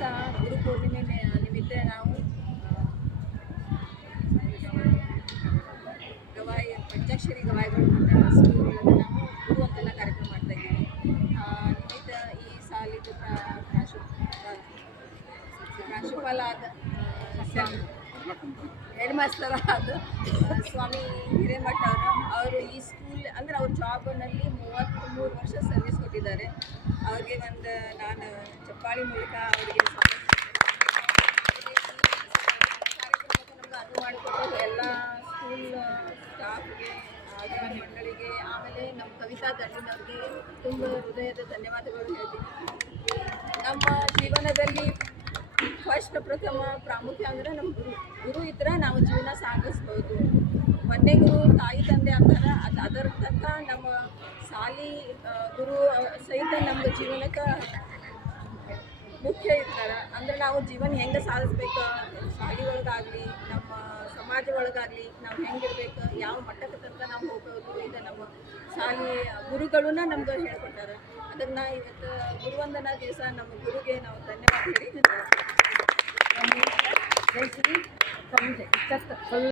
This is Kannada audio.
ದಿವಸ ಗುರು ಪೂರ್ಣಿಮೆ ನಿಮಿತ್ತ ನಾವು ಗವಾಯಿ ಪಂಚಾಕ್ಷರಿ ಗವಾಯಿಗಳು ಮತ್ತು ಸ್ಕೂಲ್ಗಳಲ್ಲಿ ನಾವು ಗುರು ಅಂತೆಲ್ಲ ಕಾರ್ಯಕ್ರಮ ಮಾಡ್ತಾ ಇದ್ದೀವಿ. ನಿಮಿತ್ತ ಈ ಸಾಲಿದ ಪ್ರಾಂಶುಪಾಲ ಆದ ಹೆಡ್ ಮಾಸ್ಟರ್ ಆದ ಸ್ವಾಮಿ ಹಿರೇಮಠ ಅವರು ಈ ಸ್ಕೂಲ್ ಅಂದರೆ ಅವ್ರ ಜಾಬ್ನಲ್ಲಿ 33 ವರ್ಷ ಸರ್ವಿಸ್ ಕೊಟ್ಟಿದ್ದಾರೆ. ಅವ್ರಿಗೆ ನಾನು ಚಪ್ಪಾಳಿ ಮೂಲಕ ಅವರಿಗೆ ಕಾರ್ಯಕ್ರಮಕ್ಕೆ ನಮ್ಗೆ ಅನುವು ಮಾಡಿಕೊಟ್ಟು ಎಲ್ಲ ಸ್ಕೂಲ್ ಸ್ಟಾಫ್ಗೆ, ಆಡಳಿತ ಮಂಡಳಿಗೆ, ಆಮೇಲೆ ನಮ್ಮ ಕವಿತಾ ತಂಡದವ್ರಿಗೆ ತುಂಬ ಹೃದಯದ ಧನ್ಯವಾದಗಳು ಹೇಳ್ತೀನಿ. ನಮ್ಮ ಜೀವನದಲ್ಲಿ ಪ್ರಥಮ ಪ್ರಾಮುಖ್ಯ ಅಂದರೆ ನಮ್ಮ ಗುರು ಇದ್ರೆ ನಾವು ಜೀವನ ಸಾಗಿಸ್ಬೋದು. ಒಂದೇ ಗುರು ತಾಯಿ ತಂದೆ ಅಂತಾರೆ, ಅದರ ತಕ್ಕ ನಮ್ಮ ಸಾಲಿ ಗುರು ಸಹಿತ ನಮ್ಮ ಜೀವನಕ್ಕೆ ಮುಖ್ಯ ಇರ್ತಾರೆ. ಅಂದರೆ ನಾವು ಜೀವನ ಹೆಂಗೆ ಸಾಧಿಸ್ಬೇಕು, ಶಾಲೆ ಒಳಗಾಗಲಿ ನಮ್ಮ ಸಮಾಜ ಒಳಗಾಗಲಿ ನಾವು ಹೆಂಗಿರ್ಬೇಕು, ಯಾವ ಮಟ್ಟಕ್ಕೆ ತನಕ ನಾವು ಹೋಗೋದು, ಇದು ನಮ್ಮ ಶಾಲೆ ಗುರುಗಳನ್ನ ನಮ್ಗೆ ಹೇಳ್ಕೊಟ್ಟಾರೆ. ಅದನ್ನು ಇವತ್ತು ಗುರುವಂದನಾ ದಿವಸ ನಮ್ಮ ಗುರುಗೆ ನಾವು ಧನ್ಯವಾದ ಹೇಳಿ